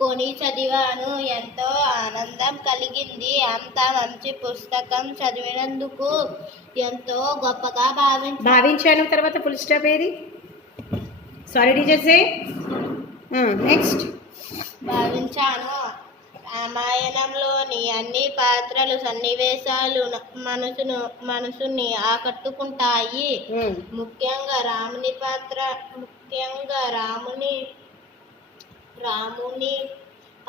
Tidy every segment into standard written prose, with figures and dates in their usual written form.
కొని చదివాను. ఎంతో ఆనందం కలిగింది. అంత మంచి పుస్తకం చదివినందుకు ఎంతో గొప్పగా భావించాను. తర్వాత ఫుల్ స్టాప్ ఏది? సారీ టీచర్సే. నెక్స్ట్. భావించాను. రామాయణంలోని అన్ని పాత్రలు సన్నివేశాలు మనసుని ఆకట్టుకుంటాయి. ముఖ్యంగా రాముని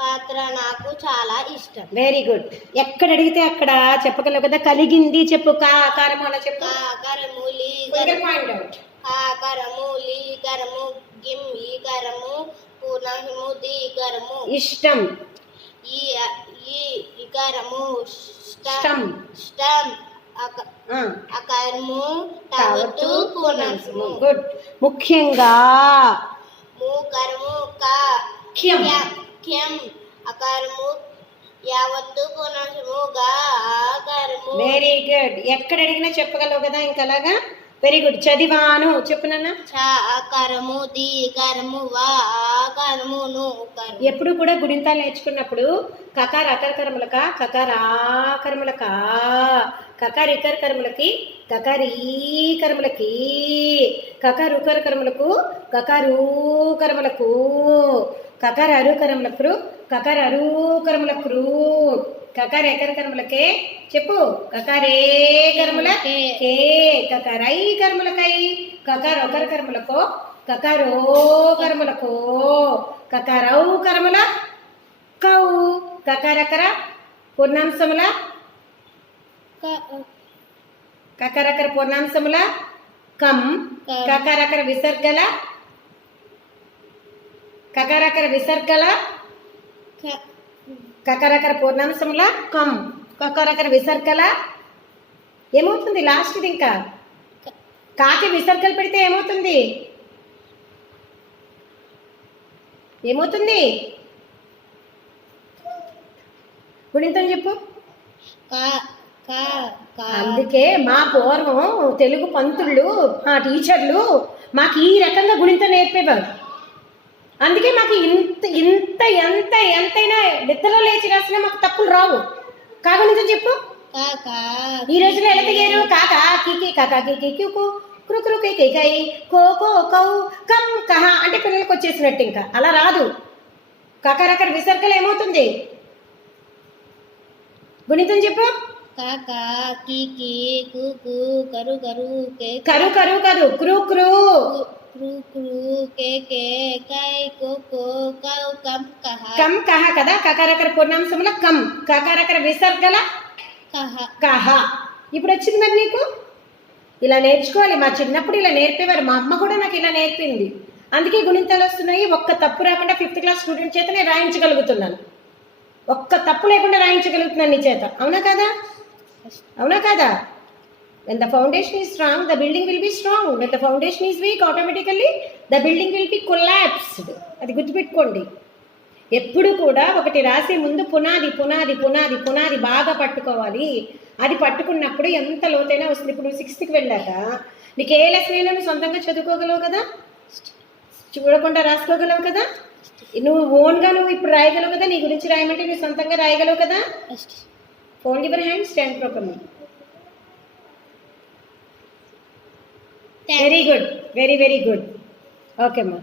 పాత్ర నాకు చాలా ఇష్టం. Very good. ఎక్కడ అడిగితే అక్కడ చెప్పగలవు కదా. కలిగింది చెప్పు. కాకారము అలా చెప్పు. కాకరము లీకరము గిం ఈకరము పూర్ణము దీకరము ఇష్టం. ఈ ఇకరము స్టమ్ అకరము తవతు పూర్ణము. గుడ్. ముఖ్యంగా మూకరము క్యం అకరము యావత్తు పూర్ణము గా ఆకరము. Very good. ఎక్కడ అడిగినా చెప్పగలవు కదా. ఇంకా అలాగా. Very good. చదివాను చెప్పు నాన్న. చకరము దీకరము వా ఆకరము ను. ఎప్పుడు కూడా గుడింతాలు నేర్చుకున్నప్పుడు కకార అకరకరములక కకార ఆకరములక కకార ఇకరకరములకి కకారీ కరములకి కకారు కరకరములకు కకారు కరములకు కకార అరుకరములకు కకార అరుకరములకు కకార ఎకరకరములకే చెప్పు. కకారే కరముల కే కకారై కరములకై కకార ఒకర కరములకో కకారో కరములకో కకారౌ కరముల కౌ కకారకర పూర్ణాంశముల కకారకర పూర్ణాంశముల కం కకారకర విసర్గల కకారకర విసర్గల కకారకర పూర్ణాంశముల కం కకారకర విసర్గల ఏమవుతుంది లాస్ట్. ఇంకా కాకి విసర్గలు పెడితే ఏమవుతుంది? ఏమవుతుంది? గుణితం చెప్పు. అందుకే మా పూర్వం తెలుగు పంతుళ్ళు మా టీచర్లు మాకు ఈ రకంగా గుణితం నేర్పేవారు. అందుకే మాకు ఎంతైనా నిద్రలో లేచి రాసినా మాకు తప్పులు రావు. కాగుణితం చెప్పు. ఈ రోజులో ఎలా దిగారు? కాకా కీకి కాకా కీకి క్యూకు క్రుక్రు కై కై కో కో కౌ కం కహ అంటే పిల్లలకు వచ్చేసినట్టు. ఇంకా అలా రాదు. కకరకర విసర్గలు ఏమవుతుంది? గుణితం చెప్పు. కాకా కీకి కుకు కరు కరు కే కరు కరు కరు క్రు క్రు క్రు క్రు కే కే కై కో కో కౌ కం కహ కం కహ కదా. కకారకర పూర్ణాంశముల కం కకారకర విసర్గల కహ కహ. ఇప్పుడు వచ్చింది మరి నీకు. ఇలా నేర్చుకోవాలి. మా చిన్నప్పుడు ఇలా నేర్పేవారు. మా అమ్మ కూడా నాకు ఇలా నేర్పింది. అందుకే గుణింతాలు వస్తున్నాయి. ఒక్క తప్పు రాకుండా 5th క్లాస్ స్టూడెంట్ చేత నేను రాయించగలుగుతున్నాను. ఒక్క తప్పు లేకుండా రాయించగలుగుతున్నాను నీ చేత. అవునా కదా? అవునా కదా? When the foundation is strong, the building will be strong. When the foundation is weak, automatically the building will be collapsed. అది గుర్తుపెట్టుకోండి. ఎప్పుడు కూడా ఒకటి రాసే ముందు పునాది పునాది పునాది పునాది బాగా పట్టుకోవాలి. అది పట్టుకున్నప్పుడు ఎంత లోతైనా వస్తుంది. ఇప్పుడు 6th వెళ్ళాక నీకు ఏ లెసన్ అయినా నువ్వు సొంతంగా చదువుకోగలవు కదా. చూడకుండా రాసుకోగలవు కదా. నువ్వు ఓన్గా నువ్వు ఇప్పుడు రాయగలవు కదా. నీ గురించి రాయమంటే నువ్వు సొంతంగా రాయగలవు కదా. Fold your hand, stand properly. Very good. Very very good. Okay అమ్మా.